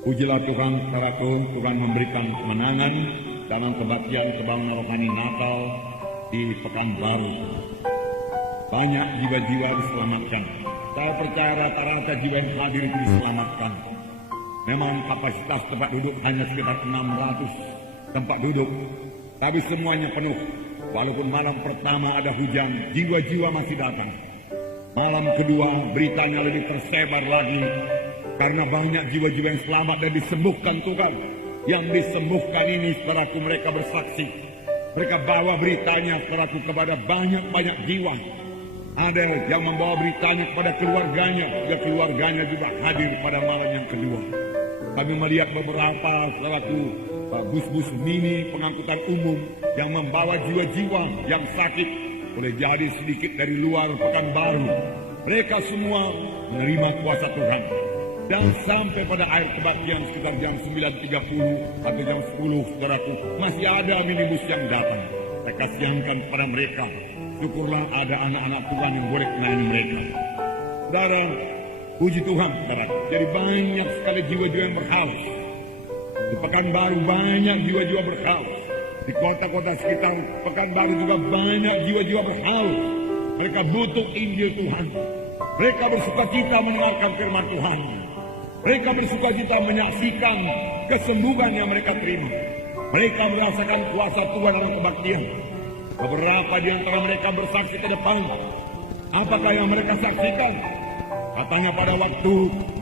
Pujilah Tuhan, saudaraku, Tuhan memberikan kemenangan dalam kebaktian kebanggaan rohani Natal di Pekanbaru. Banyak jiwa-jiwa diselamatkan. Saya percaya rata-rata jiwa yang hadir itu diselamatkan. Memang kapasitas tempat duduk hanya sekitar 600 tempat duduk, tapi semuanya penuh. Walaupun malam pertama ada hujan, jiwa-jiwa masih datang. Malam kedua beritanya lebih tersebar lagi, karena banyak jiwa-jiwa yang selamat dan disembuhkan Tuhan. Yang disembuhkan ini, saudaraku, mereka bersaksi. Mereka bawa beritanya, saudaraku, kepada banyak-banyak jiwa. Ada yang membawa beritanya kepada keluarganya, juga keluarganya juga hadir pada malam yang kedua. Kami melihat beberapa, saudaraku, bus-bus mini pengangkutan umum yang membawa jiwa-jiwa yang sakit, boleh jadi sedikit dari luar Pekanbaru. Mereka semua menerima kuasa Tuhan. Dan sampai pada akhir kebaktian sekitar jam 9.30 atau jam 10, saudaraku, masih ada minibus yang datang. Saya kasihankan kepada mereka. Syukurlah ada anak-anak Tuhan yang boleh menyanyi mereka. Saudara, puji Tuhan, saudara. Jadi banyak sekali jiwa-jiwa yang berhaus. Di Pekanbaru banyak jiwa-jiwa berhaus. Di kota-kota sekitar Pekanbaru juga banyak jiwa-jiwa berhaus. Mereka butuh Injil Tuhan. Mereka bersukacita mendengarkan firman Tuhan. Mereka bersukacita menyaksikan kesembuhan yang mereka terima. Mereka merasakan kuasa Tuhan dalam kebaktian. Beberapa di antara mereka bersaksi ke depan. Apakah yang mereka saksikan? Katanya pada waktu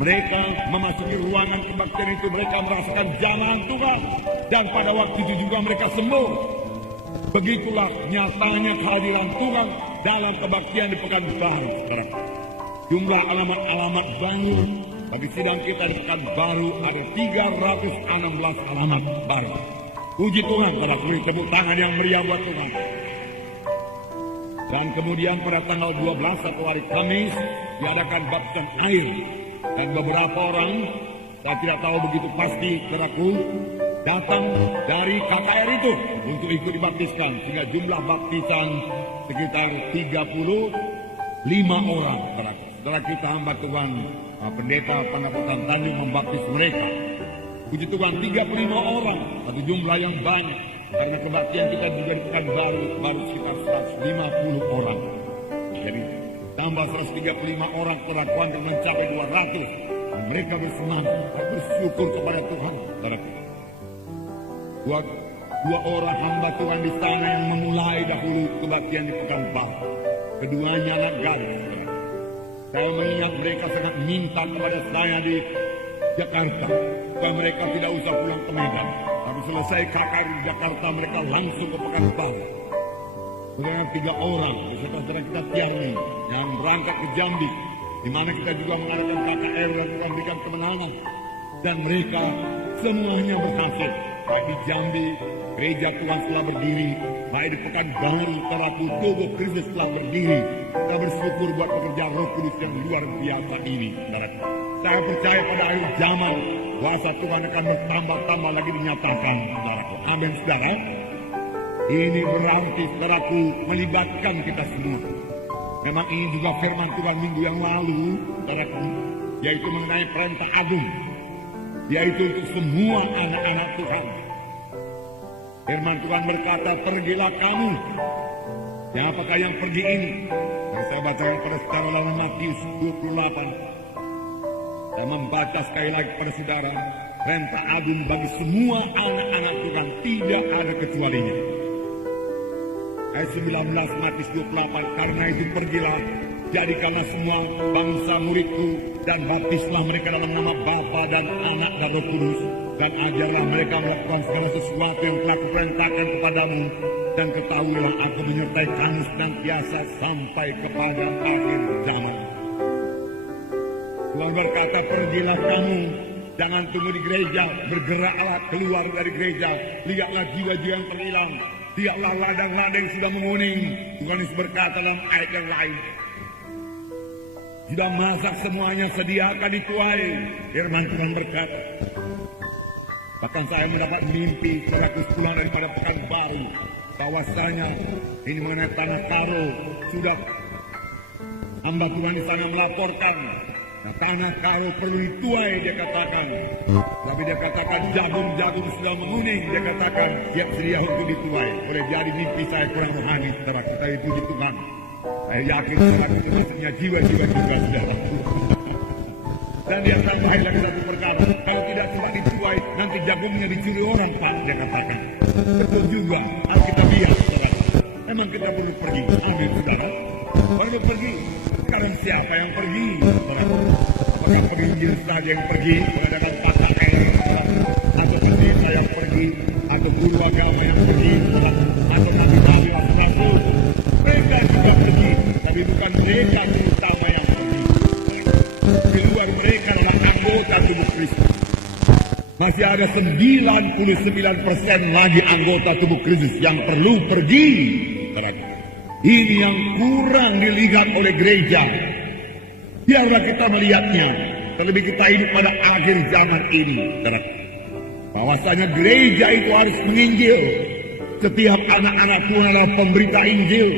mereka memasuki ruangan kebaktian itu, mereka merasakan jamahan Tuhan. Dan pada waktu itu juga mereka sembuh. Begitulah nyatanya kehadiran Tuhan dalam kebaktian di Pekanbaru. Jumlah alamat-alamat baru bagi sidang kita di Pekanbaru ada 316 alamat baru. Puji Tuhan, saudara, beri tepuk tangan yang meriah buat Tuhan. Dan kemudian pada tanggal 12 atau hari Kamis diadakan baptisan air. Dan beberapa orang, saya tidak tahu begitu pasti, saudaraku, datang dari KKR itu untuk ikut dibaptiskan. Sehingga jumlah baptisan sekitar 35 orang, saudaraku. Setelah kita hamba Tuhan, pendeta Pandapotan Tanjung membaptis mereka. Puji Tuhan, 35 orang, satu jumlah yang banyak. Karena kebaktian kita juga di Pekanbaru baru sekitar 150 orang. Jadi tambah 135 orang, perlakuan dan mencapai 200. Dan mereka bersemangat, bersyukur kepada Tuhan. Dua orang hamba Tuhan di sana yang memulai dahulu kebaktian di Pekanbaru. Keduanya anak gadis. Saya mengingat mereka sangat minta kepada saya di Jakarta supaya mereka tidak usah pulang ke Medan. Tapi selesai KKR di Jakarta, mereka langsung ke Pekanbaru. Kemudian 3 orang, saudara kita Tiarni, yang berangkat ke Jambi, di mana kita juga mengadakan KKR dan memberikan kemenangan. Dan mereka semuanya berhasil. Baik di Jambi, gereja Tuhan telah berdiri. Baik di Pekanbaru, Terapu, Tubuh Kristus telah berdiri. Kita bersyukur buat pekerjaan Roh Kudus yang luar biasa ini, saudara. Saya percaya pada akhir zaman, kuasa Tuhan akan bertambah-tambah lagi dinyatakan, saudaraku. Amin, saudara. Ini berarti, saudaraku, melibatkan kita semua. Memang ini juga firman Tuhan minggu yang lalu, saudaraku, yaitu mengenai perintah agung, yaitu untuk semua anak-anak Tuhan. Firman Tuhan berkata, pergilah kamu. Siapakah yang pergi ini? Mari saya bacakan pada saudara dalam Matius 28. Saya membaca sekali lagi kepada saudara, perintah agung bagi semua anak-anak Tuhan, tidak ada kecualinya. Ayat 19 Matius 28, karena itu pergilah, jadikanlah semua bangsa muridku, dan baptislah mereka dalam nama Bapa dan Anak dan Roh Kudus, dan ajarlah mereka melakukan segala sesuatu yang telah kuperintahkan kepadamu, dan ketahuilah aku menyertai kamu senantiasa sampai kepada akhir zaman. Tuhan berkata, pergilah kamu, jangan tunggu di gereja, bergeraklah keluar dari gereja, lihatlah jiwa-jiwa yang terhilang, lihatlah ladang-ladang yang sudah menguning. Tuhan Yesus berkata dalam ayat yang lain, sudah masak semuanya, sediakan dituai. Firman Tuhan berkata, bahkan saya mendapat mimpi setelah pulang daripada Pekanbaru, bahwasanya ini mengenai tanah Karo, sudah hamba Tuhan di sana melaporkan Nah, tanah karo perlu dituai, dia katakan. Tapi dia katakan jagung-jagung sudah menguning, dia katakan siap sedia untuk dituai. Boleh jadi mimpi saya kurang rohani, saudara, kita puji Tuhan. Saya yakin saudara maksudnya jiwa-jiwa juga sudah laku. Dan dia tambahin lagi satu perkara, kalau tidak coba dituai, nanti jagungnya dicuri orang, Pak, dia katakan. Betul juga, Alkitabiah, saudara. Memang kita perlu pergi, amin, saudara. Perlu pergi. Sekarang siapa yang pergi? Apakah penginjil saja yang pergi mengadakan KKN, atau pendeta yang pergi, atau guru agama yang pergi, atau nabi-nabi rasul? Mereka juga pergi, tapi bukan mereka terutama yang pergi. Di luar mereka adalah anggota tubuh Kristus. Masih ada 99% lagi anggota tubuh Kristus yang perlu pergi. Ini yang kurang dilihat oleh gereja. Biarlah kita melihatnya. Terlebih kita hidup pada akhir zaman ini. Bahwasanya gereja itu harus menginjil. Setiap anak-anak Tuhan adalah pemberita Injil.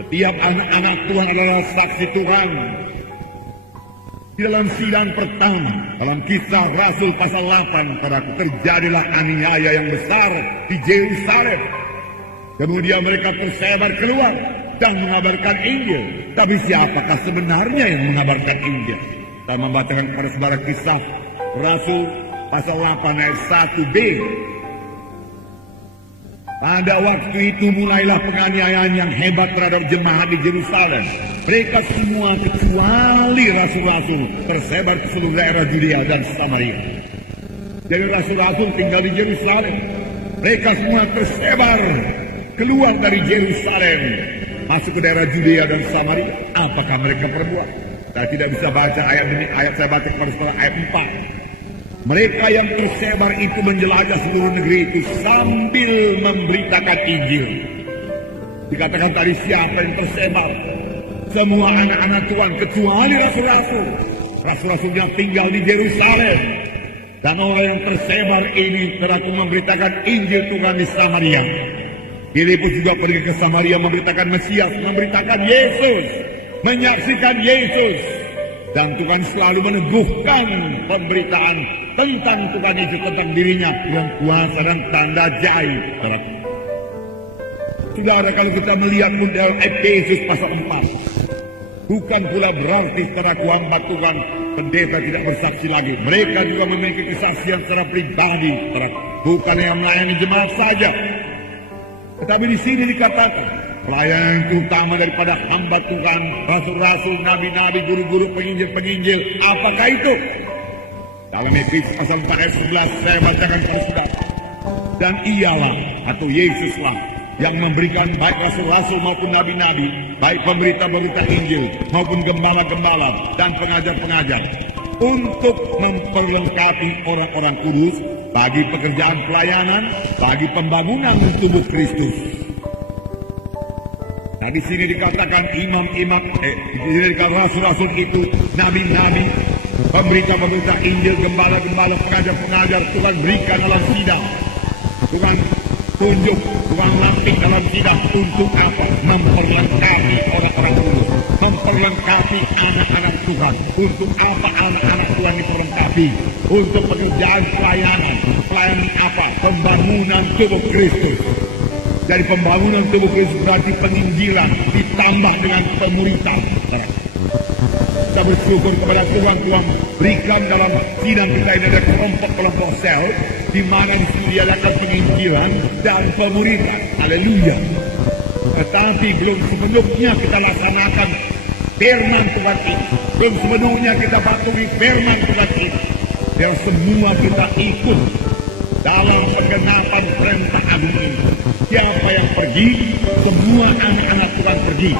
Setiap anak-anak Tuhan adalah saksi Tuhan. Di dalam sidang pertama, dalam Kisah Rasul pasal 8, terjadilah aniaya yang besar di Yerusalem. Kemudian mereka tersebar keluar dan mengabarkan Injil. Tapi siapakah sebenarnya yang mengabarkan Injil? Kita membacakan kepada saudara Kisah Rasul pasal 8 ayat 1b. Pada waktu itu mulailah penganiayaan yang hebat terhadap jemaat di Yerusalem. Mereka semua kecuali rasul-rasul tersebar ke seluruh daerah Judea dan Samaria. Jadi rasul-rasul tinggal di Yerusalem. Mereka semua tersebar keluar dari Yerusalem, masuk ke daerah Judea dan Samaria. Apakah mereka perbuat? Saya tidak bisa baca ayat demi ayat, saya baca kepada saudara ayat 4. Mereka yang tersebar itu menjelajah seluruh negeri itu sambil memberitakan Injil. Dikatakan tadi siapa yang tersebar? Semua anak-anak Tuhan kecuali rasul-rasul. Rasul-rasul yang tinggal di Yerusalem. Dan orang yang tersebar ini teraku memberitakan Injil Tuhan di Samaria. Filipus juga pergi ke Samaria memberitakan Mesias, memberitakan Yesus, menyaksikan Yesus. Dan Tuhan selalu meneguhkan pemberitaan tentang Tuhan Yesus, tentang dirinya dengan kuasa dan tanda ajaib. Saudara, kalau kita melihat model Efesus pasal 4, bukan pula berarti secara hamba Tuhan pendeta tidak bersaksi lagi. Mereka juga memiliki kesaksian secara pribadi, bukan yang melayani jemaat saja. Tetapi di sini dikatakan pelayanan yang utama daripada hamba Tuhan, rasul-rasul, nabi-nabi, guru-guru, penginjil-penginjil. Apakah itu? Dalam Efesus pasal 4 ayat 11 saya bacakan kepada saudara. Dan ialah atau Yesuslah yang memberikan baik rasul-rasul maupun nabi-nabi, baik pemberita-pemberita Injil maupun gembala-gembala dan pengajar-pengajar, untuk memperlengkapi orang-orang kudus bagi pekerjaan pelayanan, bagi pembangunan tubuh Kristus. Nah, di sini dikatakan imam-imam, di sini dikatakan rasul-rasul itu, nabi-nabi, pemberita-pemberita Injil, gembala-gembala, pengajar-pengajar, Tuhan berikan dalam sidang. Tuhan tunjuk, Tuhan lantik dalam sidang untuk apa? Memperlengkapi orang-orang kudus, memperlengkapi anak-anak Tuhan. Untuk apa anak-anak Tuhan diperlengkapi? Untuk pekerjaan pelayanan. Pelayanan apa? Pembangunan tubuh Kristus. Jadi pembangunan tubuh Kristus berarti penginjilan ditambah dengan pemuritan. Kita bersyukur kepada Tuhan berikan dalam sidang kita ini ada kelompok-kelompok sel di mana disediakan penginjilan dan pemuritan. Haleluya. Tetapi belum sepenuhnya kita laksanakan firman Tuhan ini. Belum sepenuhnya kita patuhi firman Tuhan ini. Dan semua kita ikut dalam penggenapan perintah agung ini. Siapa yang pergi, semua anak-anak Tuhan pergi.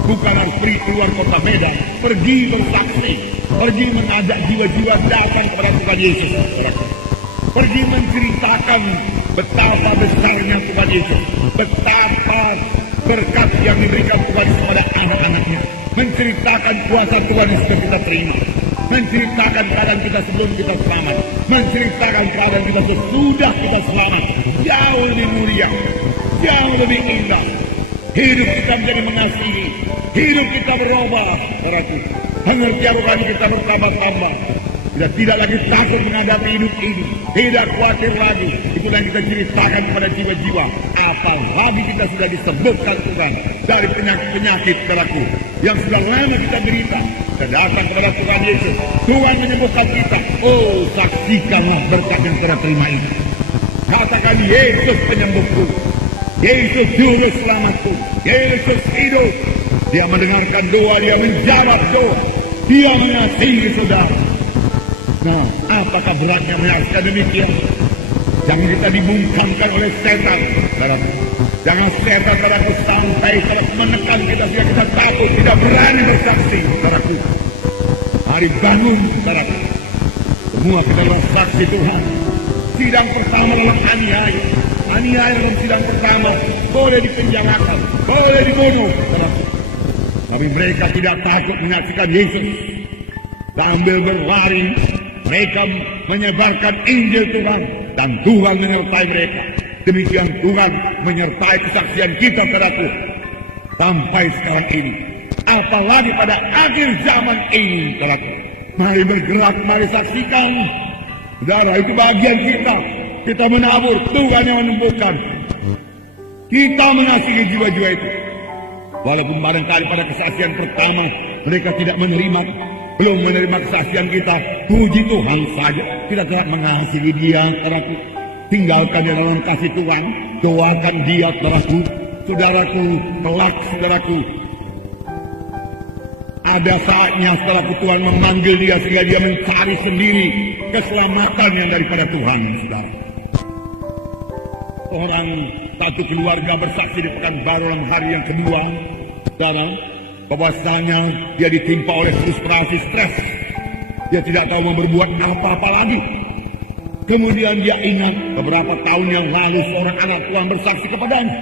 Bukan harus pergi keluar kota Medan, pergi bersaksi, pergi mengajak jiwa-jiwa datang kepada Tuhan Yesus. Pergi menceritakan betapa besarnya Tuhan Yesus, betapa berkat yang diberikan Tuhan kepada anak-anaknya, menceritakan kuasa Tuhan yang sudah kita terima, menceritakan keadaan kita sebelum kita selamat, menceritakan keadaan kita sesudah kita selamat. Jauh lebih mulia, jauh lebih indah. Hidup kita menjadi mengasihi, hidup kita berubah. Pengertian rohani kita bertambah-tambah. Kita tidak lagi takut menghadapi hidup ini. Tidak khawatir lagi. Itulah yang kita ceritakan kepada jiwa-jiwa. Apalagi kita sudah disebutkan Tuhan dari penyakit-penyakit saudaraku yang sudah lama kita derita. Kita datang kepada Tuhan Yesus. Tuhan menyembuhkan kita. Oh, saksikanlah berkat yang kita terima ini. Katakan, Yesus penyembuhku. Yesus juru selamatku. Yesus hidup. Dia mendengarkan doa, dia menjawab doa. Dia mengasihi saudara. Nah, apakah beratnya menyaksikan demikian? Jangan kita dibungkamkan oleh setan, saudaraku. Jangan setan, saudaraku, sampai menekan kita sehingga kita takut, tidak berani bersaksi, saudaraku. Mari bangun, saudaraku. Semua kita adalah saksi Tuhan. Sidang pertama adalah aniaya. Aniaya dalam sidang pertama boleh dipenjarakan, boleh dibunuh, saudaraku. Tapi mereka tidak takut menyaksikan Yesus. Sambil berlari, mereka menyebarkan Injil Tuhan. Dan Tuhan menyertai mereka. Demikian Tuhan menyertai kesaksian kita, saudaraku. Sampai sekarang ini. Apalagi pada akhir zaman ini, saudaraku. Mari bergerak, mari saksikan. Saudara, itu bagian kita. Kita menabur, Tuhan yang menumbuhkan. Kita mengasihi jiwa-jiwa itu. Walaupun barangkali pada kesaksian pertama mereka tidak menerima, belum menerima kesaksian kita, puji Tuhan saja. Kita tetap mengasihi dia, saudaraku. Tinggalkan dia dalam kasih Tuhan. Doakan dia, saudaraku. Saudaraku, kelak, saudaraku. Ada saatnya, saudaraku, Tuhan memanggil dia sehingga dia mencari sendiri keselamatan yang daripada Tuhan, saudara. Orang satu keluarga bersaksi di Pekanbaru dalam hari yang kedua, saudara, bahwasanya dia ditimpa oleh frustrasi, stres. Dia tidak tahu mau berbuat apa-apa lagi. Kemudian dia ingat beberapa tahun yang lalu seorang anak Tuhan bersaksi kepadanya.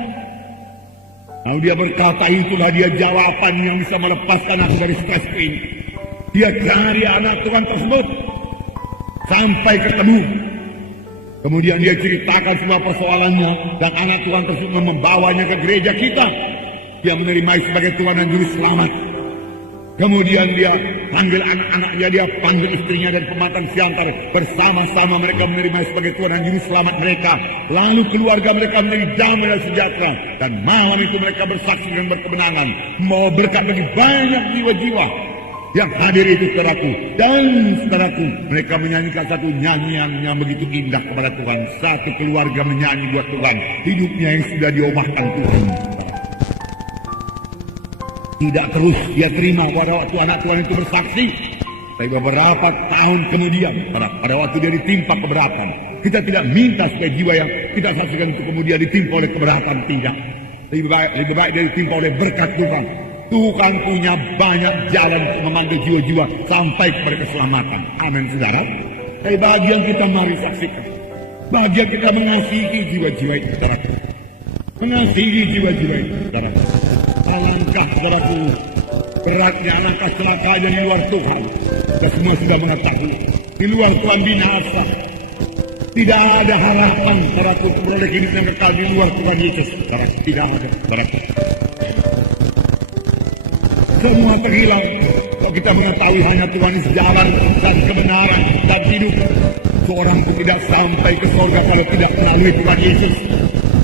Lalu dia berkata, itulah dia jawaban yang bisa melepaskan aku dari stres ini. Dia cari anak Tuhan tersebut sampai ketemu. Kemudian dia ceritakan semua persoalannya, dan anak Tuhan tersebut membawanya ke gereja kita. Dia menerima sebagai Tuhan dan Juru Selamat. Kemudian dia panggil anak-anaknya, dia panggil istrinya dan pematang siantar. Bersama-sama mereka menerima sebagai Tuhan dan Juru Selamat mereka. Lalu keluarga mereka menjadi damai dan sejahtera. Dan malam itu mereka bersaksi dan berkemenangan. Mau berkat bagi banyak jiwa-jiwa yang hadir itu, saudaraku. Dan saudaraku, mereka menyanyikan satu nyanyian yang begitu indah kepada Tuhan. Satu keluarga menyanyi buat Tuhan hidupnya yang sudah diubahkan Tuhan. Tidak terus dia terima pada waktu anak Tuhan itu bersaksi. Tapi beberapa tahun kemudian, pada waktu dia ditimpa keberatan, kita tidak minta supaya jiwa yang kita saksikan itu kemudian ditimpa oleh keberatan, tidak. Lebih baik dia ditimpa oleh berkat Tuhan. Tuhan punya banyak jalan untuk memanggil jiwa-jiwa sampai kepada keselamatan. Amin, saudara. Tapi bagian kita mari saksikan. Bagian kita mengasihi jiwa-jiwa itu, saudara. Mengasihi jiwa-jiwa itu, saudara. Alangkah, saudaraku, beratnya, alangkah celakanya di luar Tuhan. Kita semua sudah mengetahui. Di luar Tuhan binasa. Tidak ada harapan, saudaraku, untuk beroleh hidup yang kekal di luar Tuhan Yesus. Saudaraku, tidak ada, saudaraku. Semua terhilang. Kalau kita mengetahui hanya Tuhan jalan dan kebenaran dan hidup, seorang pun tidak sampai ke surga kalau tidak melalui Tuhan Yesus.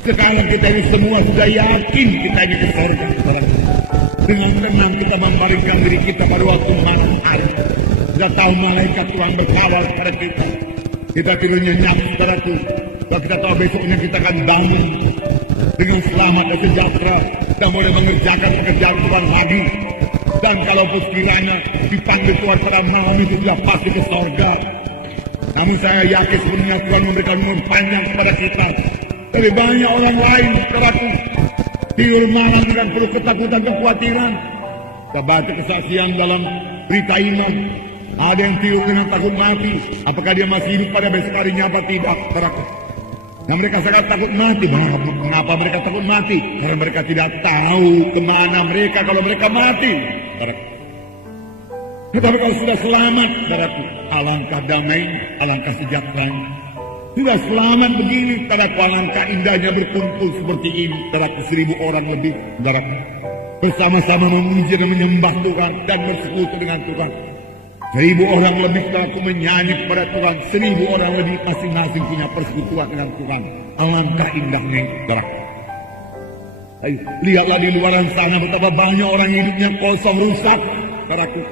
Sekarang kita ini semua sudah yakin kita ini ke surga. Dengan tenang kita membaringkan diri kita pada waktu malam hari. Kita tahu malaikat Tuhan berkawal kepada kita. Kita tidur nyenyak, saudaraku. Kalau kita tahu besoknya kita akan bangun dengan selamat dan sejahtera dan boleh mengerjakan pekerjaan Tuhan lagi. Dan kalau sekiranya dipanggil Tuhan pada malam itu sudah pasti ke surga. Namun saya yakin sebenarnya Tuhan memberikan umur panjang kepada kita. Lebih banyak orang lain, saudaraku, tidur malam dengan penuh ketakutan, kekhawatiran. Kita baca kesaksian dalam berita iman. Ada yang tidur dengan takut mati. Apakah dia masih hidup pada besok harinya apa tidak, saudaraku? Nah, mereka sangat takut mati. Mengapa mereka takut mati? Karena mereka tidak tahu kemana mereka kalau mereka mati, saudaraku. Tetapi kalau sudah selamat, saudaraku, alangkah damai, alangkah sejahtera. Sudah selamat begini, saudaraku, alangkah indahnya berkumpul seperti ini, saudaraku, 1000 orang lebih, saudaraku. bersama-sama memuji dan menyembah Tuhan dan bersekutu dengan Tuhan. 1000 orang lebih saudaraku menyanyi kepada Tuhan, 1000 orang lebih masing-masing punya persekutuan dengan Tuhan. Alangkah indahnya itu, saudaraku. Ayo, lihatlah di luaran sana betapa banyak orang hidupnya kosong, rusak, saudaraku.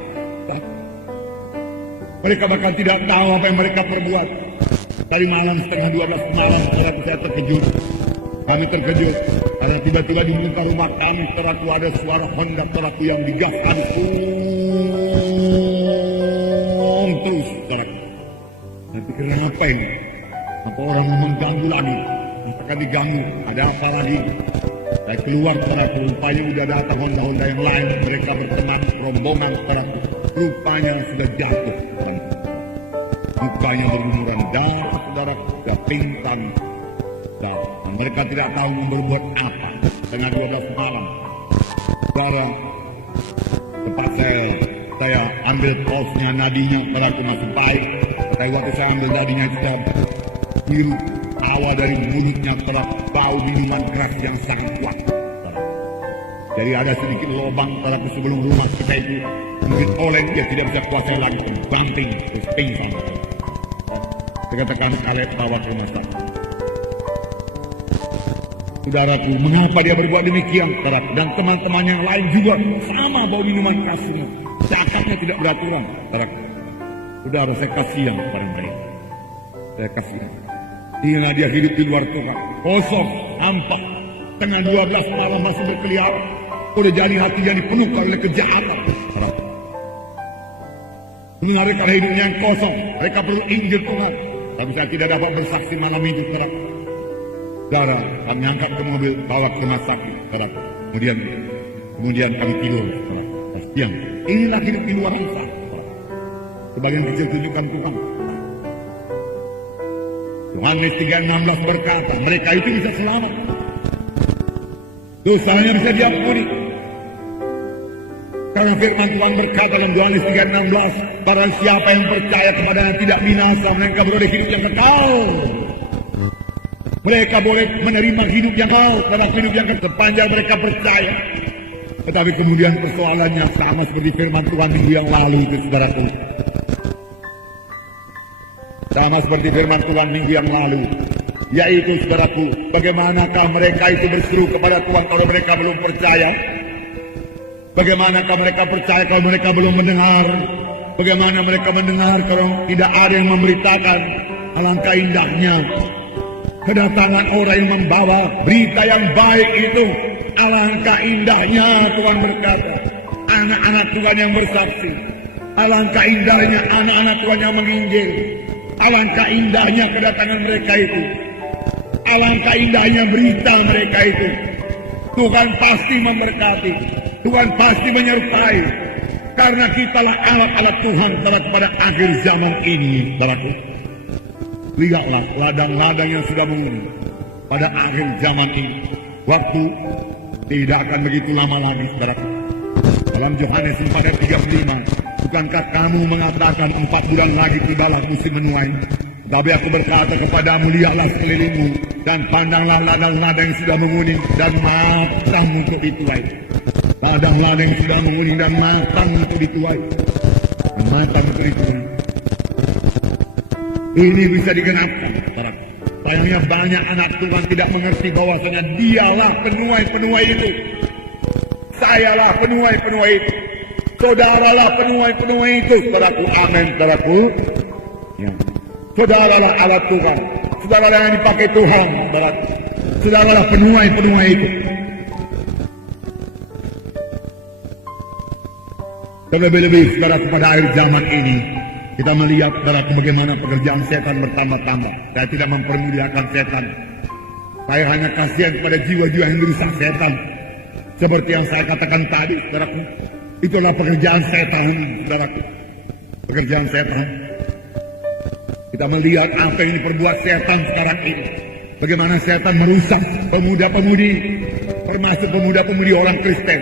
Mereka bahkan tidak tahu apa yang mereka perbuat. Tadi malam setengah 12 malam, saudaraku, saya terkejut. Kami terkejut karena tiba-tiba di muka rumah kami, saudaraku, ada suara Honda, saudaraku, yang digaskan terus, saudaraku. Nanti kira apa ini? Apa orang mau mengganggu lagi? Apakah diganggu? Ada apa lagi? Saya keluar, saudaraku, rupanya sudah datang Honda-Honda yang lain. Mereka berteman rombongan, saudaraku. Rupanya sudah jatuh, saudaraku. Mukanya berlumuran darah, saudaraku, sudah pingsan. Dan mereka tidak tahu berbuat apa. Setengah 12 malam, saudara, tempat saya ambil posnya, nadinya, saudaraku, masih baik. Tapi waktu saya ambil nadinya, sudah biru. Awal dari mulutnya telah bau minuman keras yang sangat kuat. Jadi ada sedikit lubang saudaraku sebelum rumah kita itu mungkin oleng, dia tidak bisa kuasai lagi, banting, terus pingsan. Saya katakan Kaleb bawa ke rumah sakit. Saudaraku, mengapa dia berbuat demikian, saudaraku? Dan teman-teman yang lain juga sama bau minuman kerasnya. Cakapnya tidak beraturan, saudaraku. Saudara, saya kasihan pada mereka. Saya kasihan. Inilah dia hidup di luar Tuhan, kosong, hampa. Tengah 12 malam masih berkeliaran. Udah jadi hatinya dipenuhkan oleh kejahatan. Sebenarnya karena hidupnya yang kosong, mereka perlu Injil Tuhan. Tapi saya tidak dapat bersaksi malam itu, saudara. Saudara, kami angkat ke mobil, bawa ke rumah sakit, saudara. Kemudian kami tidur, saudara. Siang, inilah hidup di luar sana. Sebagian kecil tunjukkan Tuhan. Yohanes 3:16 berkata, mereka itu bisa selamat. Dosanya bisa diampuni. Karena firman Tuhan berkata dalam Yohanes 3:16, barang siapa yang percaya kepadanya tidak binasa, mereka boleh hidup yang kekal. Mereka boleh menerima hidup yang kekal, karena hidup yang kekal sepanjang mereka percaya. Tetapi kemudian persoalannya sama seperti firman Tuhan minggu yang lalu itu, saudaraku. Sama seperti firman Tuhan minggu yang lalu, yaitu, saudaraku, bagaimanakah mereka itu berseru kepada Tuhan kalau mereka belum percaya? Bagaimanakah mereka percaya kalau mereka belum mendengar? Bagaimana mereka mendengar kalau tidak ada yang memberitakan? Alangkah indahnya kedatangan orang yang membawa berita yang baik itu. Alangkah indahnya, Tuhan berkata, anak-anak Tuhan yang bersaksi. Alangkah indahnya anak-anak Tuhan yang menginjil. Alangkah indahnya kedatangan mereka itu. Alangkah indahnya berita mereka itu. Tuhan pasti memberkati. Tuhan pasti menyertai. Karena kitalah alat-alat Tuhan pada akhir zaman ini, saudaraku. Lihatlah ladang-ladang yang sudah menguning pada akhir zaman ini. Waktu tidak akan begitu lama lagi, saudaraku. Dalam Yohanes 4:35, bukankah kamu mengatakan 4 bulan lagi tibalah musim menuai? Tapi aku berkata kepadamu, lihatlah sekelilingmu dan pandanglah ladang-ladang yang sudah menguning dan matang untuk dituai. Ladang-ladang yang sudah menguning dan matang untuk dituai. Matang untuk dituai. Ini bisa digenapkan, saudara. Sayangnya banyak anak Tuhan tidak mengerti bahwasanya dialah penuai-penuai itu. Sayalah penuai-penuai itu. Saudaralah penuai-penuai itu, saudaraku. Amin, saudaraku. Ya. Saudaralah alat Tuhan. Saudaralah yang dipakai Tuhan, saudaraku. Saudaralah penuai-penuai itu. Terlebih-lebih, saudaraku, pada akhir zaman ini, kita melihat, saudaraku, bagaimana pekerjaan setan bertambah-tambah. Saya tidak mempermuliakan setan. Saya hanya kasihan pada jiwa-jiwa yang dirusak setan. Seperti yang saya katakan tadi, saudaraku. Itulah pekerjaan setan, saudaraku. Pekerjaan setan. Kita melihat apa yang diperbuat setan sekarang ini. Bagaimana setan merusak pemuda-pemudi, termasuk pemuda-pemudi orang Kristen,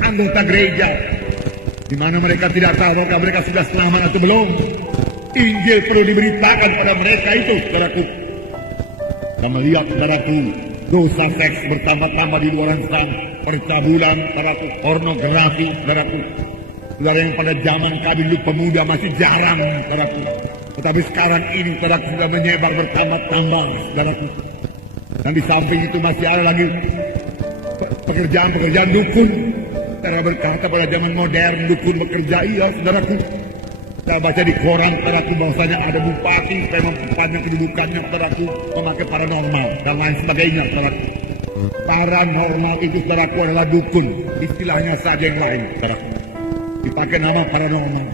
anggota gereja, di mana mereka tidak tahu apakah mereka sudah selamat atau belum. Injil perlu diberitakan pada mereka itu, saudaraku. Kita melihat, saudaraku, Dosa seks bertambah-tambah di luar sana. Percabulan, saudaraku, pornografi, saudaraku. Saudara yang pada zaman kami dulu pemuda masih jarang, saudaraku. Tetapi sekarang ini, saudaraku, sudah menyebar bertambah-tambah, saudaraku. Dan di samping itu masih ada lagi pekerjaan-pekerjaan dukun. Saya berkata pada zaman modern, dukun bekerja, iya, saudaraku. Saya baca di koran, saudaraku, bahwasanya ada bupati yang memperpanjang kedudukannya, saudaraku, memakai paranormal dan lain sebagainya, saudaraku. Paranormal itu, saudaraku, adalah dukun, istilahnya saja yang lain, saudaraku. Dipakai nama paranormal,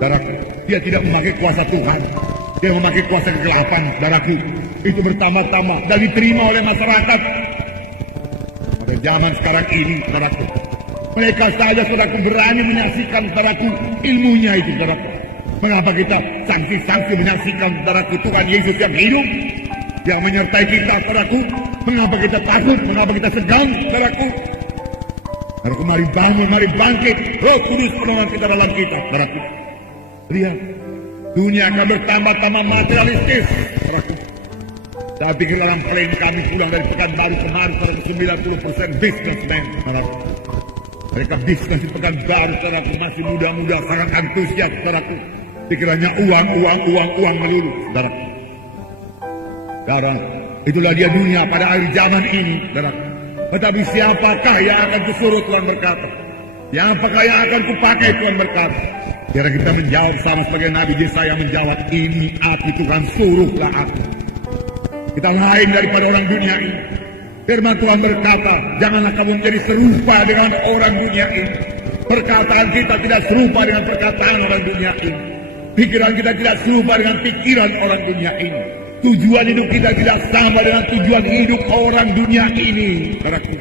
saudaraku. Dia tidak memakai kuasa Tuhan, dia memakai kuasa kegelapan, saudaraku. Itu bertambah-tambah dan diterima oleh masyarakat. Pada zaman sekarang ini, saudaraku, mereka saja, saudaraku, berani menyaksikan, saudaraku, ilmunya itu, saudaraku. Mengapa kita sanksi-sanksi menyaksikan, saudaraku, Tuhan Yesus yang hidup, yang menyertai kita, saudaraku? Mengapa kita takut? Mengapa kita segan, saudaraku? Saudaraku, mari bangun, mari bangkit. Roh Kudus penolong kita dalam kita, saudaraku. Lihat, dunia akan bertambah-tambah materialistis, saudaraku. Saya pikir dalam plan kami pulang dari Pekanbaru kemarin, 90% businessman, saudaraku. Mereka bisnis di Pekanbaru, saudaraku, masih muda-muda, sangat antusias, saudaraku. Pikirannya uang melulu, saudaraku. Saudara, itulah dia dunia pada akhir zaman ini, saudaraku. Tetapi siapakah yang akan kusuruh, Tuhan berkata? Siapakah yang akan kupakai, Tuhan berkata? Biar kita menjawab sama sebagai Nabi Yesaya menjawab, ini aku Tuhan, suruhlah aku. Kita lain daripada orang dunia ini. Firman Tuhan berkata, janganlah kamu menjadi serupa dengan orang dunia ini. Perkataan kita tidak serupa dengan perkataan orang dunia ini. Pikiran kita tidak serupa dengan pikiran orang dunia ini. Tujuan hidup kita tidak sama dengan tujuan hidup orang dunia ini. Saudaraku,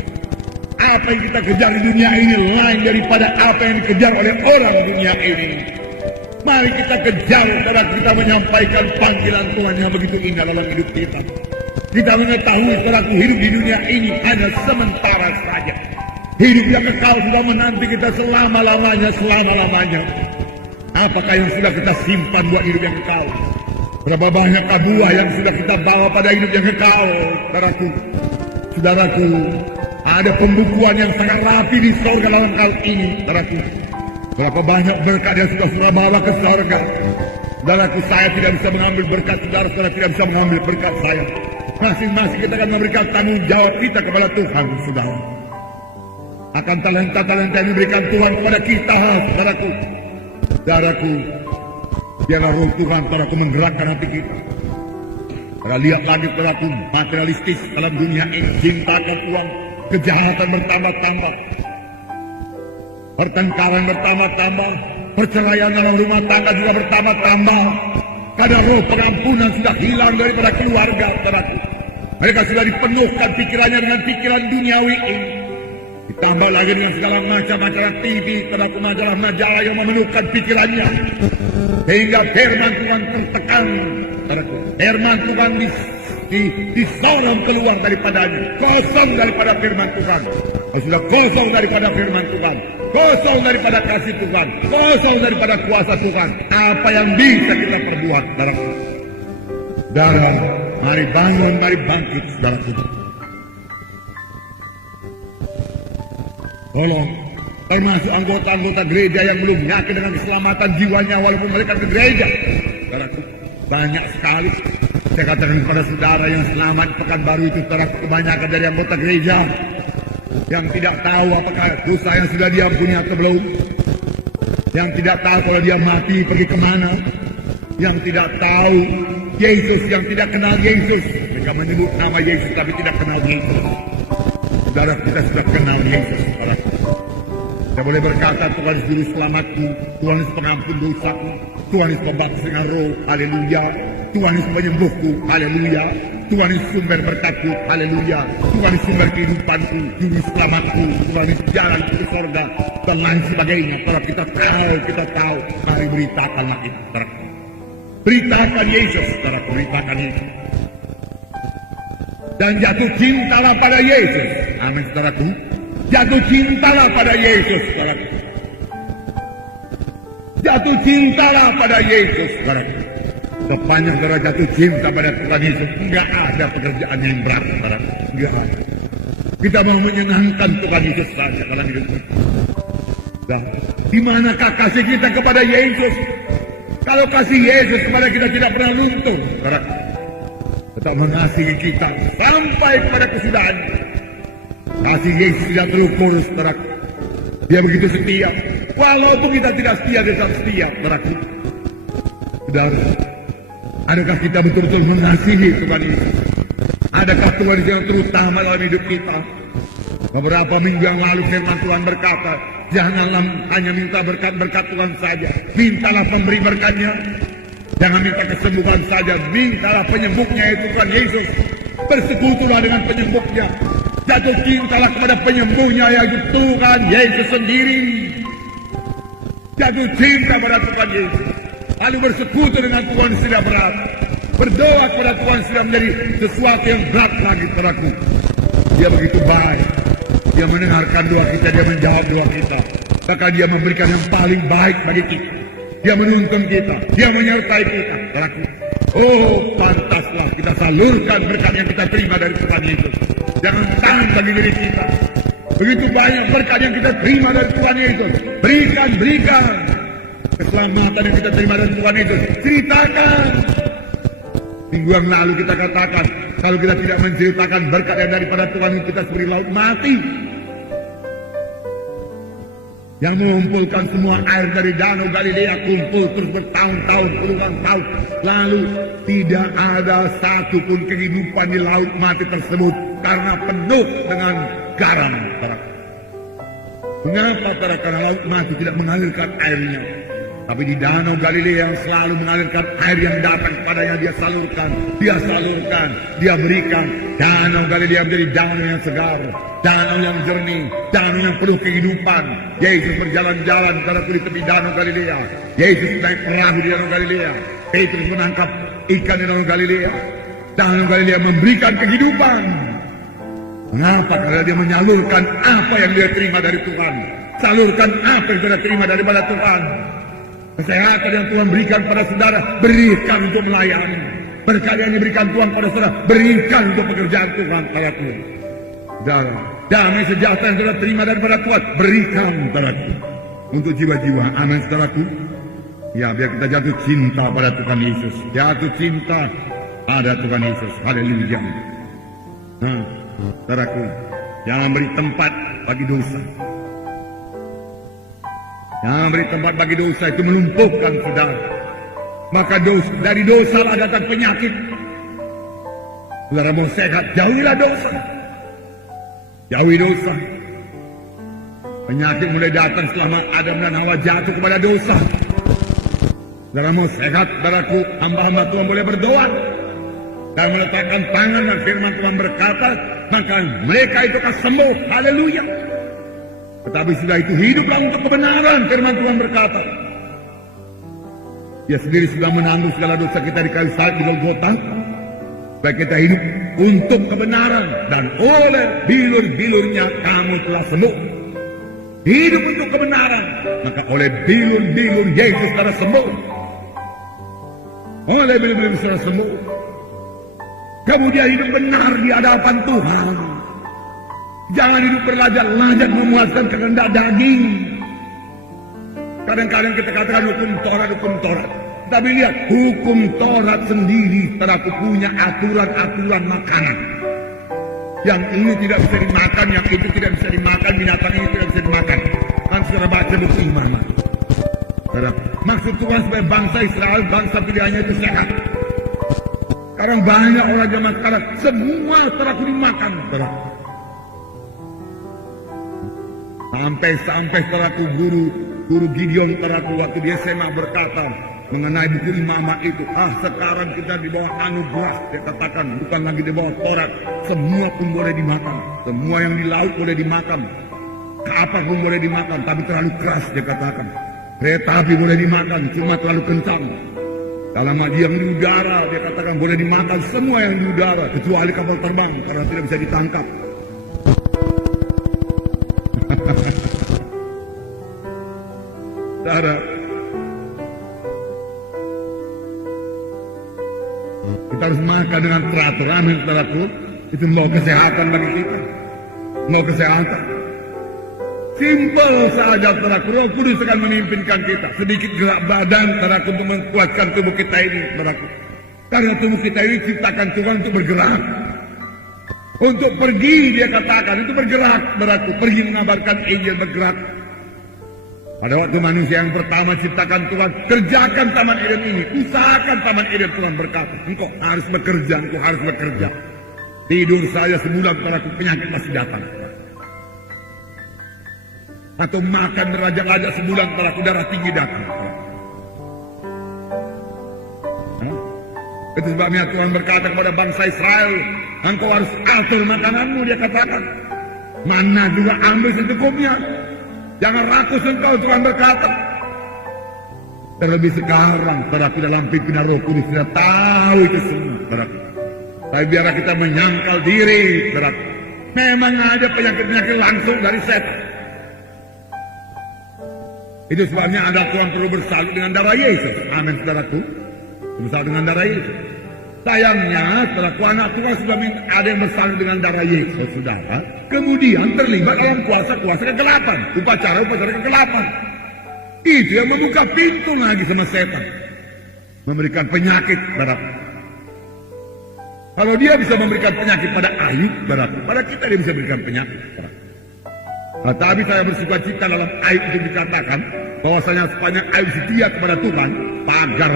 apa yang kita kejar di dunia ini lain daripada apa yang dikejar oleh orang dunia ini. Mari kita kejar, saudara, kita menyampaikan panggilan Tuhan yang begitu indah dalam hidup kita. Kita mengetahui, saudaraku, hidup di dunia ini hanya sementara saja. Hidup yang kekal sudah menanti kita selama-lamanya. Apakah yang sudah kita simpan buat hidup yang kekal? Berapa banyak buah yang sudah kita bawa pada hidup yang kekal, saudaraku. Ada pembukuan yang sangat rapi di surga dalam hal ini, saudaraku. Berapa banyak berkat yang sudah saudara bawa ke surga. Saudaraku, saya tidak bisa mengambil berkat saudara tidak bisa mengambil berkat saya. Masing-masing kita akan memberikan tanggung jawab kita kepada Tuhan, saudara. Akan talenta-talenta yang diberikan Tuhan kepada kita, saudaraku. Saudaraku, biarlah roh Tuhan, saudaraku, menggerakkan hati kita. Karena lihat lagi, saudaraku, materialistis dalam dunia ini, cintakan uang, kejahatan bertambah-tambah, pertengkaran bertambah-tambah, perceraian dalam rumah tangga juga bertambah-tambah. Karena roh pengampunan sudah hilang daripada keluarga, saudaraku. Mereka sudah dipenuhkan pikirannya dengan pikiran duniawi ini. Ditambah lagi dengan segala macam acara TV, saudaraku, majalah-majalah yang memenuhkan pikirannya. Sehingga firman Tuhan tertekan, saudaraku. Firman Tuhan disorong keluar daripadanya. Kosong daripada firman Tuhan. Sudah kosong daripada firman Tuhan. Kosong daripada kasih Tuhan. Kosong daripada kuasa Tuhan. Apa yang bisa kita perbuat, saudaraku? Saudara, mari bangun, mari bangkit, saudaraku. Tolong, termasuk anggota-anggota gereja yang belum yakin dengan keselamatan jiwanya walaupun mereka ke gereja, saudaraku. Banyak sekali. Saya katakan kepada saudara yang selamat Pekanbaru itu, saudaraku, kebanyakan dari anggota gereja yang tidak tahu apakah dosa yang sudah diampuni atau belum, yang tidak tahu kalau dia mati pergi kemana, yang tidak tahu Yesus, yang tidak kenal Yesus. Mereka menyebut nama Yesus tapi tidak kenal Yesus. Saudara, kita sudah kenal Yesus, saudara. Kita boleh berkata, Tuhan Yesus juru selamatku, Tuhan Yesus pengampun dosaku, Tuhan Yesus pembaptis dengan roh, haleluya. Tuhan Yesus penyembuhku, haleluya. Tuhan Yesus sumber berkatku, haleluya. Tuhan Yesus sumber kehidupanku, juru selamatku, Tuhan Yesus jalan ke surga, dan lain sebagainya. Kalau kita tahu, mari beritakanlah itu, saudara. Beritakan Yesus, saudara, beritakan Yesus. Dan jatuh cintalah pada Yesus. Amin, saudaraku. Jatuh cintalah pada Yesus, saudaraku. Jatuh cintalah pada Yesus, saudaraku. Sepanjang saudara jatuh cinta pada Tuhan Yesus, enggak ada pekerjaan yang berat, saudaraku. Enggak. Kita mau menyenangkan Tuhan Yesus saja dalam hidup kita. Nah, di manakah kasih kita kepada Yesus? Kalau kasih Yesus kepada kita tidak pernah luntur, tetap mengasihi kita sampai kepada kesudahan. Kasih Yesus tidak terukur, saudaraku. Dia begitu setia. Walaupun kita tidak setia, dia tetap setia, saudaraku. Saudara, adakah kita betul-betul mengasihi Tuhan Yesus? Adakah Tuhan yang terutama dalam hidup kita? Beberapa minggu yang lalu firman Tuhan berkata, janganlah hanya minta berkat-berkat Tuhan saja, mintalah pemberi berkatnya. Jangan minta kesembuhan saja, mintalah penyembuhnya, yaitu Tuhan Yesus. Bersekutulah dengan penyembuhnya. Jatuh cintalah kepada penyembuhnya, yaitu Tuhan Yesus sendiri. Jatuh cinta pada Tuhan Yesus, lalu bersekutu dengan Tuhan sudah berat. Berdoa kepada Tuhan sudah menjadi sesuatu yang berat lagi padaku. Dia begitu baik. Dia mendengarkan doa kita, dia menjawab doa kita. Bahkan dia memberikan yang paling baik bagi kita. Dia menuntun kita, dia menyertai kita. Padaku. Oh, pantaslah kita salurkan berkat yang kita terima dari Tuhan Yesus. Jangan tahan bagi diri kita. Begitu banyak berkat yang kita terima dari Tuhan Yesus. Berikan. Keselamatan yang kita terima dari Tuhan Yesus. Ceritakan. Minggu yang lalu kita katakan, kalau kita tidak menceritakan berkat yang daripada Tuhan, kita seperti laut mati yang mengumpulkan semua air dari Danau Galilea, kumpul terus bertahun-tahun, puluhan tahun, lalu tidak ada satupun kehidupan di laut mati tersebut karena penuh dengan garam. Mengapa? Karena laut mati tidak mengalirkan airnya. Tapi di Danau Galilea yang selalu mengalirkan air yang datang kepadanya, dia salurkan, dia berikan. Danau Galilea menjadi danau yang segar, danau yang jernih, danau yang penuh kehidupan. Yesus berjalan-jalan di tepi Danau Galilea. Yesus naik perahu di Danau Galilea. Petrus menangkap ikan di Danau Galilea. Danau Galilea memberikan kehidupan. Mengapa? Karena dia menyalurkan apa yang dia terima dari Tuhan. Salurkan apa yang dia terima daripada Tuhan. Kesehatan yang Tuhan berikan pada saudara, berikan untuk melayani. Berkat yang diberikan Tuhan pada saudara, berikan untuk pekerjaan Tuhan pada Tuhan. Damai sejahtera yang saudara terima daripada Tuhan, berikan padaku. Untuk jiwa-jiwa, amin saudaraku. Ya, biar kita jatuh cinta pada Tuhan Yesus. Jatuh cinta pada Tuhan Yesus. Haleluya. Nah, saudaraku, jangan beri tempat bagi dosa. Yang beri tempat bagi dosa itu melumpuhkan saudara. Maka dari dosa lah datang penyakit. Saudara mau sehat, jauhilah dosa. Jauhi dosa. Penyakit mulai datang selama Adam dan Hawa jatuh kepada dosa. Saudara mau sehat, saudaraku, hamba-hamba Tuhan boleh berdoa dan meletakkan tangan, dan firman Tuhan berkata, maka mereka itu akan sembuh. Haleluya. Tetapi sudah itu hiduplah untuk kebenaran, firman Tuhan berkata. Dia sendiri sudah menanggung segala dosa kita di kayu salib di Golgota, supaya kita hidup untuk kebenaran, dan oleh bilur-bilurnya kamu telah sembuh. Hidup untuk kebenaran, maka oleh bilur-bilur Yesus telah sembuh. Oleh bilur-bilur telah sembuh. Kemudian hidup benar di hadapan Tuhan. Jangan hidup berlajak-lajak memuaskan kehendak daging. Kadang-kadang kita katakan hukum Taurat. Tapi lihat, hukum Taurat sendiri telah punya aturan-aturan makanan. Yang ini tidak bisa dimakan, yang itu tidak bisa dimakan, binatang ini tidak bisa dimakan. Kan saudara baca buku Imamat. Maksud Tuhan supaya bangsa Israel, bangsa pilihannya itu sehat. Sekarang banyak orang zaman sekarang, semua telah dimakan. Sampai teraku guru Gideon teraku waktu di SMA berkata mengenai buku Imamat itu, sekarang kita di bawah anugerah, dia katakan, bukan lagi di bawah Taurat. Semua pun boleh dimakan, semua yang di laut boleh dimakan, kapal pun boleh dimakan, tapi terlalu keras, dia katakan. Kereta api boleh dimakan, cuma terlalu kencang. Dalam yang di udara, dia katakan boleh dimakan semua yang di udara, kecuali kapal terbang, karena tidak bisa ditangkap. Saudara, kita harus makan dengan teratur. Amin, saudaraku. Itu mau kesehatan bagi kita. Mau kesehatan. Simpel saja, saudaraku. Roh Kudus akan memimpinkan kita. Sedikit gerak badan, saudaraku, untuk menguatkan tubuh kita ini, saudaraku. Karena tubuh kita ini ciptakan Tuhan untuk bergerak. Untuk pergi, dia katakan, itu bergerak, saudaraku. Pergi mengabarkan Injil, bergerak. Pada waktu manusia yang pertama ciptakan Tuhan, kerjakan Taman Eden ini. Usahakan Taman Eden, Tuhan berkata. Engkau harus bekerja, engkau harus bekerja. Tidur saja sebulan, saudaraku, penyakit masih datang. Atau makan meraja-raja sebulan, saudaraku, darah tinggi datang. Itu sebabnya Tuhan berkata kepada bangsa Israel, engkau harus atur makananmu, dia katakan. Mana juga ambil secukupnya. Jangan rakus engkau, Tuhan berkata. Terlebih sekarang, saudaraku, dalam pimpinan Roh Kudus sudah tahu itu semua, saudaraku. Tapi biarlah kita menyangkal diri, saudaraku. Memang ada penyakit-penyakit langsung dari setan. Itu sebabnya ada Tuhan perlu bersalut dengan darah Yesus. Amin, saudaraku. Bersalut dengan darah Yesus. Sayangnya, saudaraku, anak Tuhan sudah ada yang bersalut dengan darah Yesus, saudara. Kemudian terlibat dalam kuasa-kuasa kegelapan. Upacara-upacara kegelapan. Itu yang membuka pintu lagi sama setan. Memberikan penyakit, saudaraku. Kalau dia bisa memberikan penyakit pada Ayub, saudaraku, pada kita dia bisa memberikan penyakit, saudaraku. Nah, tapi saya bersuka cita dalam Ayub itu dikatakan bahwasanya sepanjang Ayub setia kepada Tuhan, pagar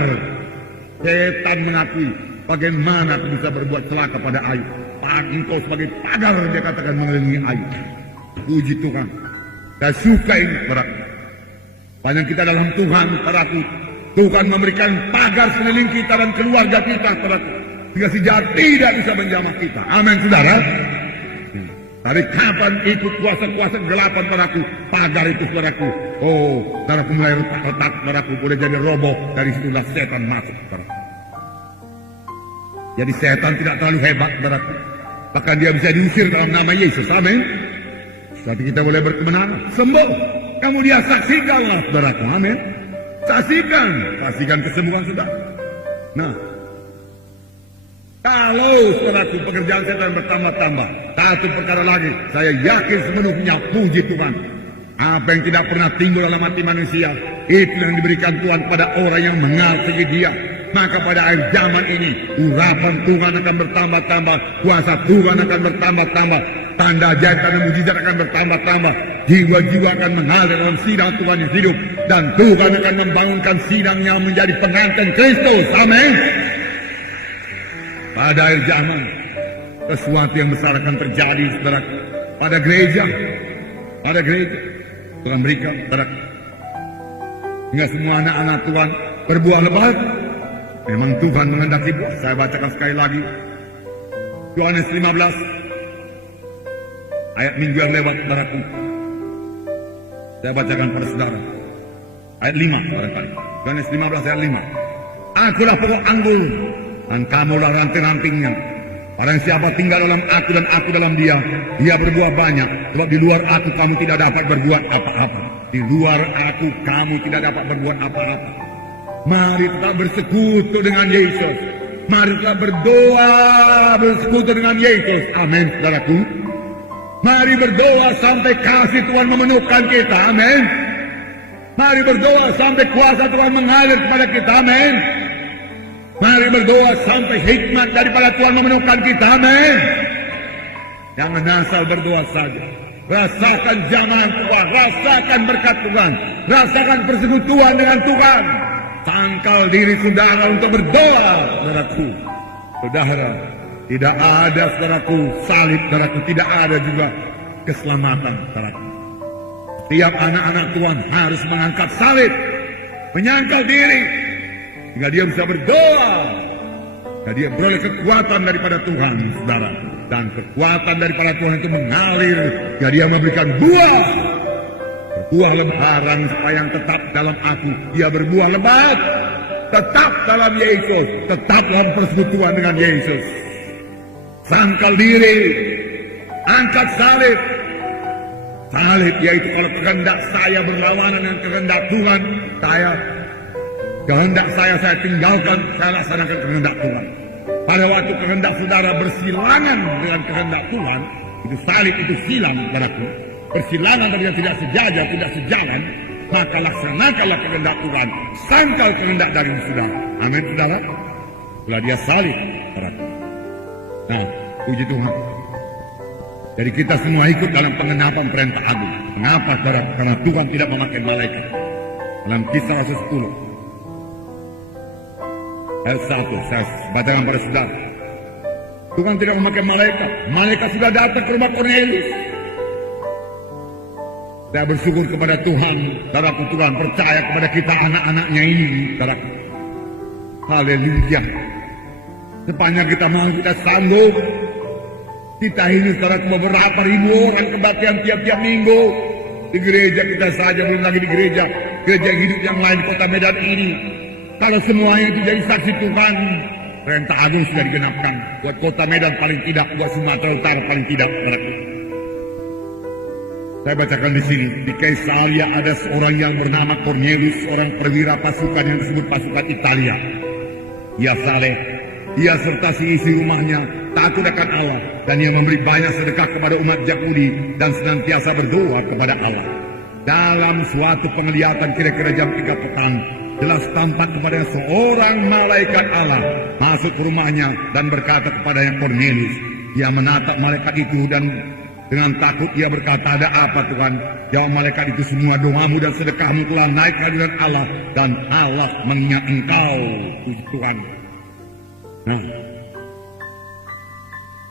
setan mengakui bagaimana aku bisa berbuat celaka pada Ayub. Engkau sebagai pagar, dia katakan, mengelilingi Ayub. Puji Tuhan. Saya suka ini, saudaraku. Panjang kita dalam Tuhan, saudaraku. Tuhan memberikan pagar sekeliling kita dan keluarga kita, saudaraku. Sehingga si jahat tidak bisa menjamah kita. Amin, saudara. Tapi kapan itu kuasa-kuasa kegelapan, saudaraku? Pagar itu, saudaraku. Oh, saudaraku mulai retak-retak, saudaraku. Boleh jadi roboh. Dari situlah setan masuk, saudaraku. Jadi setan tidak terlalu hebat, saudaraku. Bahkan dia bisa diusir dalam nama Yesus. Amin. Tapi kita boleh berkemenangan. Sembuh. Kamu dia saksikanlah, saudaraku. Amin. Saksikan. Saksikan kesembuhan, saudara. Nah, kalau, saudaraku, pekerjaan setan bertambah-tambah, satu perkara lagi, saya yakin sepenuhnya, puji Tuhan. Apa yang tidak pernah timbul dalam hati manusia, itu yang diberikan Tuhan pada orang yang mengasihi dia. Maka pada akhir zaman ini, urapan Tuhan akan bertambah-tambah, kuasa Tuhan akan bertambah-tambah, tanda ajaib dan mujizat akan bertambah-tambah, jiwa-jiwa akan mengalir dalam sidang Tuhan yang hidup, dan Tuhan akan membangunkan sidangnya menjadi pengantin Kristus. Amin. Pada akhir zaman, sesuatu yang besar akan terjadi, saudara. Pada gereja, Tuhan berikan, saudara. Hingga semua anak-anak Tuhan berbuah lebat. Memang Tuhan menghendaki buah. Saya bacakan sekali lagi. Yohanes 15. Ayat minggu yang lewat, saudaraku. Saya bacakan pada saudara. Ayat 5, barangkali. Yohanes 15 ayat 5. Akulah pokok anggur, dan kamulah ranting-rantingnya. Barang siapa tinggal dalam aku dan aku dalam dia, dia berbuah banyak. Sebab di luar aku kamu tidak dapat berbuat apa-apa. Di luar aku kamu tidak dapat berbuat apa-apa. Mari tetap bersekutu dengan Yesus. Mari tetap berdoa bersekutu dengan Yesus. Amin, saudaraku. Mari berdoa sampai kasih Tuhan memenuhkan kita. Amin. Mari berdoa sampai kuasa Tuhan mengalir kepada kita. Amin. Mari berdoa sampai hikmat daripada Tuhan memenuhkan kita. Amin. Jangan asal berdoa saja. Rasakan jamahan Tuhan. Rasakan berkat Tuhan. Rasakan persekutuan dengan Tuhan. Tangkal diri saudara untuk berdoa, saudaraku. Saudara, tidak ada, saudaraku, salib, saudaraku. Tidak ada juga keselamatan, saudaraku. Tiap anak-anak Tuhan harus mengangkat salib, menyangkal diri, sehingga dia bisa berdoa. Dan dia beroleh kekuatan daripada Tuhan, saudara. Dan kekuatan daripada Tuhan itu mengalir, sehingga dia memberikan buah. Berbuah lebaran supaya yang tetap dalam aku, dia berbuah lebat. Tetap dalam Yesus, tetap dalam persekutuan dengan Yesus. Sangkal diri, angkat salib. Salib yaitu kalau kehendak saya berlawanan dengan kehendak Tuhan, kehendak saya tinggalkan, saya laksanakan kehendak Tuhan. pada waktu kehendak saudara bersilangan dengan kehendak Tuhan, itu salib, itu silang, saudaraku. Bersilangan dan tidak sejajar, tidak sejalan, maka laksanakanlah kehendak Tuhan, sangkal kehendak dari saudara. Amin, saudara. Setelah dia salib, saudaraku. Nah, puji Tuhan. Jadi kita semua ikut dalam pengenapan perintah agung. Kenapa, saudara? Karena Tuhan tidak memakai malaikat. Dalam Kisah Rasul 10 ayat 1, saya bacakan pada saudara. Tuhan tidak memakai malaikat. Malaikat sudah datang ke rumah Kornelius. Saya bersyukur kepada Tuhan, saudaraku. Tuhan percaya kepada kita anak-anaknya ini, saudaraku. Haleluya. Sepanjang kita mau, kita sanggup. Kita ini, saudaraku, beberapa ribu orang kebaktian tiap-tiap minggu. Di gereja kita saja, belum lagi di gereja hidup yang lain di kota Medan ini. Kalau semuanya itu jadi saksi Tuhan, perintah agung sudah digenapkan. Buat kota Medan paling tidak, buat Sumatera Utara paling tidak. Saya bacakan di sini. Di Kaisaria ada seorang yang bernama Cornelius, seorang perwira pasukan yang disebut pasukan Italia. Ia saleh, ia serta si isi rumahnya takut akan Allah, dan ia memberi banyak sedekah kepada umat Yahudi dan senantiasa berdoa kepada Allah. Dalam suatu penglihatan kira-kira jam 3 petang, jelas tampak kepada seorang malaikat Allah masuk ke rumahnya dan berkata kepadanya, Cornelius. Ia menatap malaikat itu dan dengan takut ia berkata, ada apa Tuhan? Jawab malaikat itu, semua doamu dan sedekahmu telah naik ke hadirat Allah, dan Allah mengingat engkau. Puji Tuhan. Nah,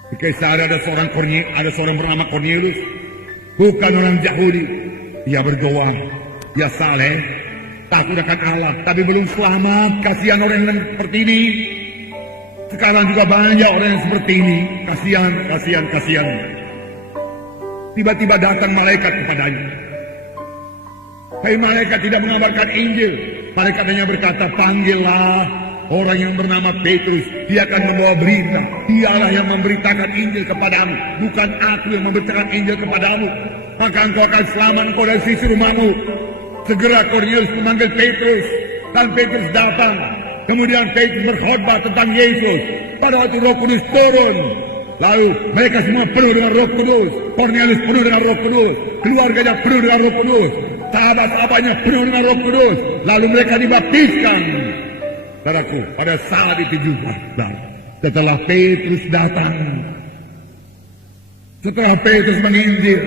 di Kaisaria ada seorang bernama Cornelius, bukan orang Yahudi. Ia berdoa, ia saleh, takut akan Allah, tapi belum selamat. Kasihan orang yang seperti ini. Sekarang juga banyak orang yang seperti ini. Kasihan. Tiba-tiba datang malaikat kepadanya. Hai malaikat tidak mengabarkan Injil. Malaikat hanya berkata, panggillah orang yang bernama Petrus. Dia akan membawa berita. Dialah yang memberitakan Injil kepadamu, bukan aku yang memberitakan Injil kepadamu. Maka engkau akan selamat, engkau dan sisi rumahmu. Segera Cornelius memanggil Petrus, dan Petrus datang. Kemudian Petrus berkhotbah tentang Yesus. Pada waktu Roh Kudus turun, lalu mereka semua penuh dengan Roh Kudus. Cornelius penuh dengan Roh Kudus, keluarganya penuh dengan Roh Kudus, sahabat-sahabatnya penuh dengan Roh Kudus. Lalu mereka dibaptiskan. Saudaraku, pada saat itu juga, setelah Petrus datang, setelah Petrus menginjil,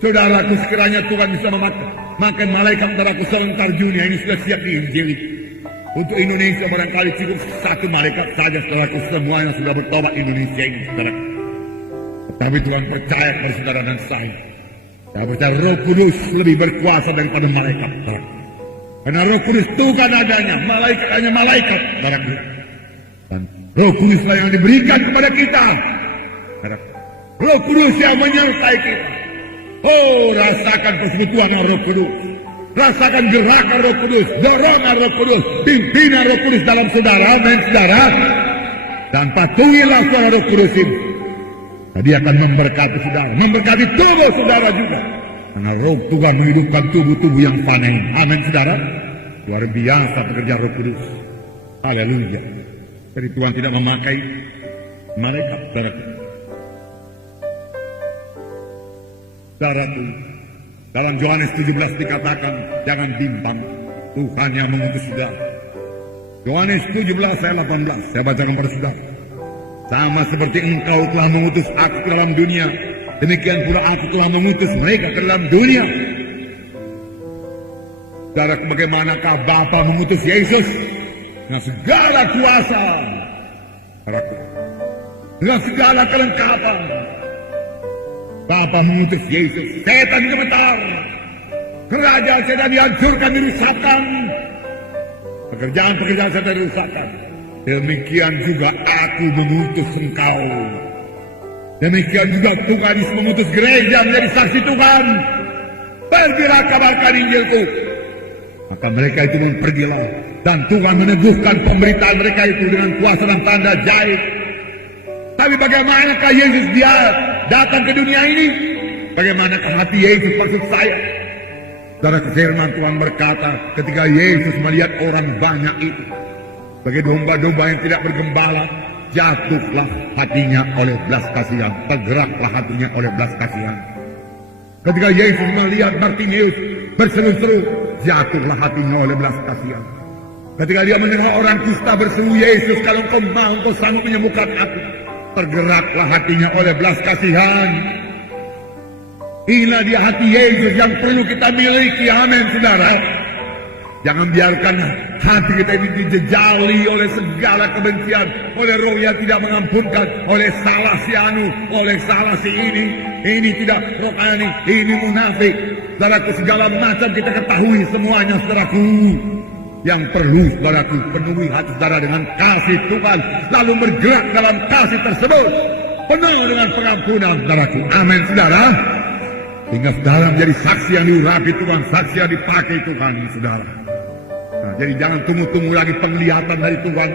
saudaraku, sekiranya Tuhan bisa memakai malaikat, saudaraku, serentak dunia ini sudah siap diinjili. Untuk Indonesia barangkali cukup satu malaikat saja, saudaraku, semuanya sudah bertobat Indonesia ini, saudaraku. Tapi Tuhan percaya kepada saudara dan saya. Saya percaya Roh Kudus lebih berkuasa daripada malaikat, saudaraku. Karena Roh Kudus Tuhan adanya, malaikat hanya malaikat, saudaraku. Dan Roh Kuduslah yang diberikan kepada kita, saudaraku. Roh Kudus yang menyertai kita. Oh, rasakan persekutuan Roh Kudus. Rasakan gerakan Roh Kudus, dorongan Roh Kudus, pimpinan Roh Kudus dalam saudara, amin saudara. Dan patuhilah suara Roh Kudus ini. Dia akan memberkati saudara, memberkati tubuh saudara juga. Karena Roh Tuhan menghidupkan tubuh-tubuh yang fana ini. Amin saudara. Luar biasa pekerjaan Roh Kudus. Haleluya. Jadi Tuhan tidak memakai malaikat, saudaraku. Saudaraku, dalam Yohanes 17 dikatakan, jangan bimbang, Tuhan yang mengutus saudara. Yohanes 17 ayat 18, saya bacakan pada saudara. Sama seperti engkau telah mengutus aku ke dalam dunia, demikian pula aku telah mengutus mereka ke dalam dunia. Saudara, bagaimanakah Bapa mengutus Yesus? Dengan segala kuasa, dengan segala kelengkapan. Bapa mengutus Yesus, setan gemetar, kerajaan setan dihancurkan, dirusakkan, pekerjaan-pekerjaan setan dirusakkan. Demikian juga aku mengutus engkau. Demikian juga Tuhan Yesus mengutus gereja menjadi saksi Tuhan. Pergilah kabarkan Injilku. Maka mereka itu pun pergilah, dan Tuhan meneguhkan pemberitaan mereka itu dengan kuasa dan tanda ajaib. Tapi bagaimanakah Yesus dia datang ke dunia ini? Bagaimanakah hati Yesus maksud saya? Saudara, firman Tuhan berkata, ketika Yesus melihat orang banyak itu, sebagai domba-domba yang tidak bergembala, jatuhlah hatinya oleh belas kasihan, tergeraklah hatinya oleh belas kasihan. Ketika Yesus melihat Bartimeus berseru-seru, jatuhlah hatinya oleh belas kasihan. Ketika dia mendengar orang kusta berseru, Yesus, kalau engkau mau, engkau sanggup menyembuhkan aku, tergeraklah hatinya oleh belas kasihan. Inilah dia hati Yesus yang perlu kita miliki. Amin, saudara. Jangan biarkan hati kita ini dijejali oleh segala kebencian, oleh roh yang tidak mengampunkan, oleh salah si anu, oleh salah si ini tidak rohani, ini munafik. Saudaraku, segala macam kita ketahui semuanya, saudaraku. Yang perlu, saudaraku, penuhi hati saudara dengan kasih Tuhan, lalu bergerak dalam kasih tersebut, penuh dengan pengampunan, saudaraku. Amin, saudara. Hingga saudara menjadi saksi yang diurapi Tuhan, saksi yang dipakai Tuhan, saudara. Nah, jadi jangan tunggu-tunggu lagi penglihatan dari Tuhan.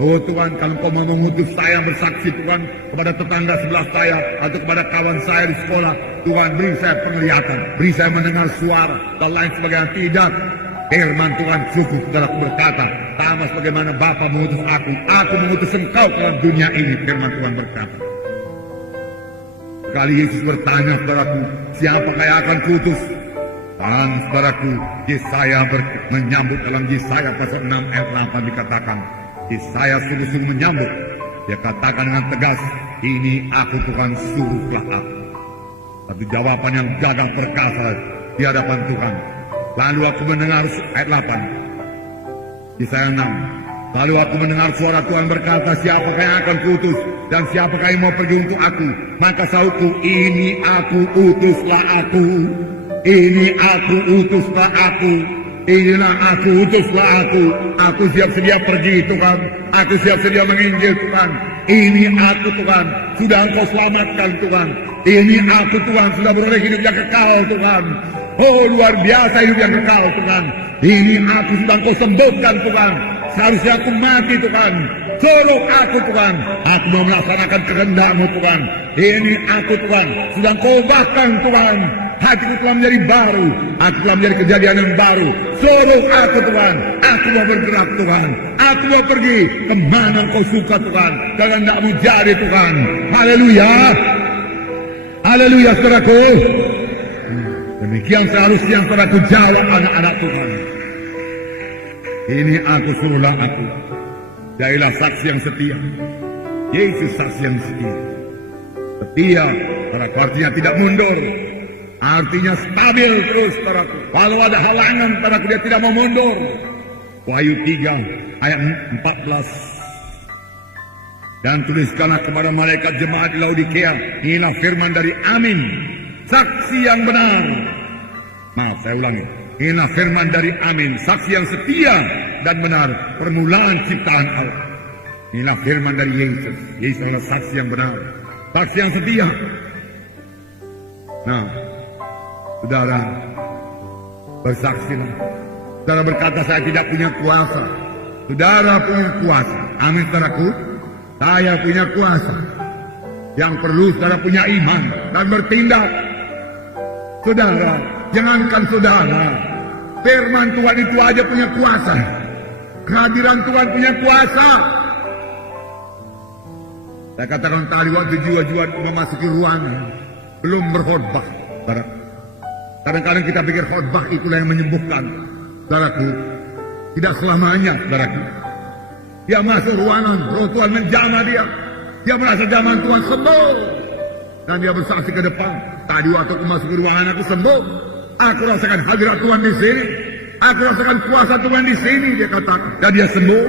Oh Tuhan, kalau Kau mau mengutus saya bersaksi Tuhan kepada tetangga sebelah saya atau kepada kawan saya di sekolah, Tuhan beri saya penglihatan, beri saya mendengar suara dan lain sebagainya. Tidak. Firman Tuhan cukup, saudaraku, berkata, sama sebagaimana Bapa mengutus aku mengutus engkau ke dalam dunia ini. Firman Tuhan berkata. Kali Yesus bertanya, saudaraku, siapakah yang akan kuutus? Dan saudaraku, Yesaya menyambut dalam Yesaya pasal 6 ayat 8 dikatakan, Yesaya sungguh-sungguh menyambut. Dia katakan dengan tegas, ini aku Tuhan, suruhlah aku. Satu jawaban yang gagah perkasa di hadapan Tuhan. Lalu aku mendengar ayat 8 Yesaya 6. Lalu aku mendengar suara Tuhan berkata, siapakah yang akan kuutus dan siapakah yang mau pergi untuk aku? Maka sahuku, ini aku, utuslah aku. Ini aku, utuslah aku. Inilah aku, utuslah aku. Aku siap sedia pergi Tuhan. Aku siap sedia menginjil Tuhan. Ini aku Tuhan, sudah Engkau selamatkan Tuhan. Ini aku Tuhan, sudah beroleh hidup yang kekal Tuhan. Oh, luar biasa hidup yang kekal Tuhan. Ini aku, sudah Engkau sembuhkan Tuhan. Seharusnya aku mati Tuhan. Suruh aku Tuhan. Aku mau melaksanakan kehendak-Mu Tuhan. Ini aku Tuhan, sudah Engkau ubahkan Tuhan. Hatiku telah menjadi baru. Aku telah menjadi kejadian yang baru. Suruh aku Tuhan. Aku mau bergerak Tuhan. Aku mau pergi kemana Engkau suka Tuhan. Kehendak-Mu jadi Tuhan. Haleluya. Haleluya, saudaraku. Demikian seharusnya saudaraku jawab anak-anak Tuhan. Ini aku, suruhlah aku. Jadilah saksi yang setia. Yesus saksi yang setia. Setia, saudaraku, artinya tidak mundur. Artinya stabil terus, saudaraku. Kalau ada halangan, saudaraku, dia tidak mau mundur. Wahyu 3 ayat 14. Dan tuliskanlah kepada malaikat jemaat di Laodikia, inilah firman dari Amin, saksi yang benar. Maaf, saya ulangi. Inilah firman dari Amin, saksi yang setia dan benar, permulaan ciptaan Allah. Inilah firman dari Yesus. Yesus adalah saksi yang benar, saksi yang setia. Nah, saudara, bersaksilah. Saudara berkata, saya tidak punya kuasa. Saudara punya kuasa. Amin, saudaraku. Saya punya kuasa. Yang perlu saudara punya iman dan bertindak. Saudara, jangankan saudara, firman Tuhan itu aja punya kuasa. Kehadiran Tuhan punya kuasa. Saya katakan tadi waktu jiwa-jiwa memasuki ruangan, belum berkhotbah. Kadang-kadang kita pikir khotbah itulah yang menyembuhkan. Saudaraku, tidak selamanya, saudaraku. Dia masuk ruangan, roh Tuhan menjamah dia. Dia merasa jamahan Tuhan sembuh. Dan dia bersaksi ke depan. Tadi waktu aku masuk ke ruangan, aku sembuh. Aku rasakan hadirat Tuhan di sini. Aku rasakan kuasa Tuhan di sini, dia katakan. Dan dia sembuh.